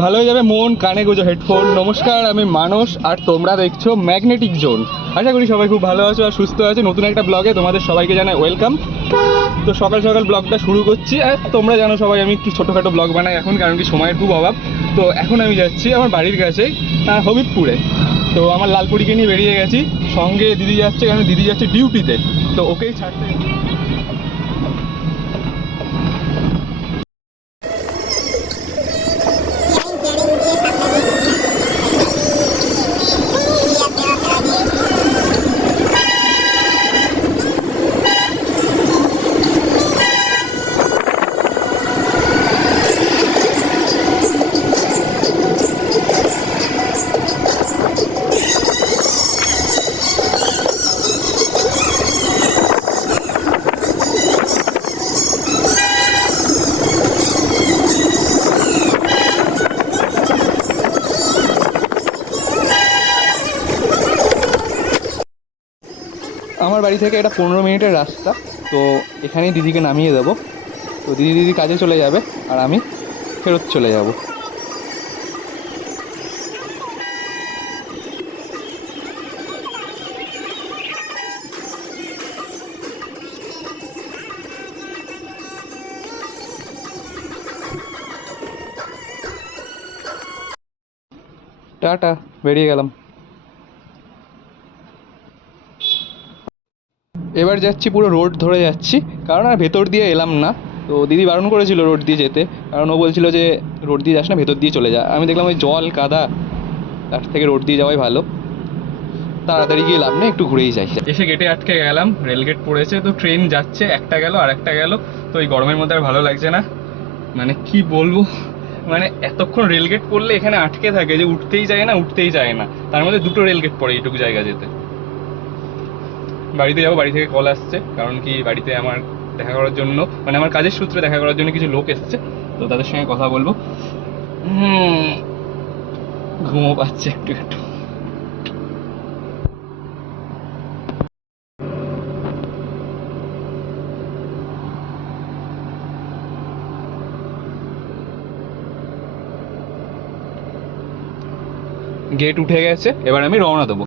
ভালো হয়ে যাবে মন, কানে গুঁজো হেডফোন। নমস্কার, আমি মানস আর তোমরা দেখছো ম্যাগনেটিক জোন। আশা করি সবাই খুব ভালো আছো আর সুস্থ আছো। নতুন একটা ব্লগে তোমাদের সবাইকে জানাই ওয়েলকাম। তো সকাল সকাল ব্লগটা শুরু করছি। আর তোমরা জানো সবাই আমি একটু ছোটোখাটো ব্লগ বানাই এখন, কারণ কি সময়ের খুব অভাব। তো এখন আমি যাচ্ছি আমার বাড়ির কাছে হবিবপুরে। তো আমার লালপুরিকে নিয়ে বেরিয়ে গেছি, সঙ্গে দিদি যাচ্ছে, কারণ দিদি যাচ্ছে ডিউটিতে। তো ওকেই ছাড়তে আমার বাড়ি থেকে এটা 15 মিনিটের রাস্তা। তো এখানেই দিদিকে নামিয়ে দেবো। তো দিদি কাজে চলে যাবে আর আমি ফেরত চলে যাব। টাটা, বেরিয়ে গেলাম। এবার যাচ্ছি, পুরো রোড ধরে যাচ্ছি, কারণ আর ভেতর দিয়ে এলাম না। তো দিদি বারণ করেছিল রোড দিয়ে যেতে, কারণ ও বলছিল যে রোড দিয়ে যাস না, ভেতর দিয়ে চলে যা। আমি দেখলাম ওই জল কাদা, তার থেকে রোড দিয়ে যাওয়াই ভালো। তাড়াতাড়ি গিয়ে লাভ নেই, একটু ঘুরেই যাই। এসে গেটে আটকে গেলাম, রেলগেট পড়েছে। তো ট্রেন যাচ্ছে, একটা গেল আর একটা গেল। তো এই গরমের মধ্যে আর ভালো লাগছে না, মানে কি বলবো। মানে এতক্ষণ রেলগেট পড়লে এখানে আটকে থাকে যে উঠতেই যায় না, উঠতেই যায় না। তার মধ্যে দুটো রেলগেট পড়ে এইটুকু জায়গা যেতে। বাড়িতে যাবো, বাড়ি থেকে কল আসছে, কারণ কি বাড়িতে আমার দেখা করার জন্য, মানে আমার কাজের সূত্রে দেখা করার জন্য কিছু লোক এসছে। তো তাদের সঙ্গে কথা বলবো। ঘুমো পাচ্ছে একটু একটু। গেট উঠে গেছে, এবার আমি রওনা দেবো।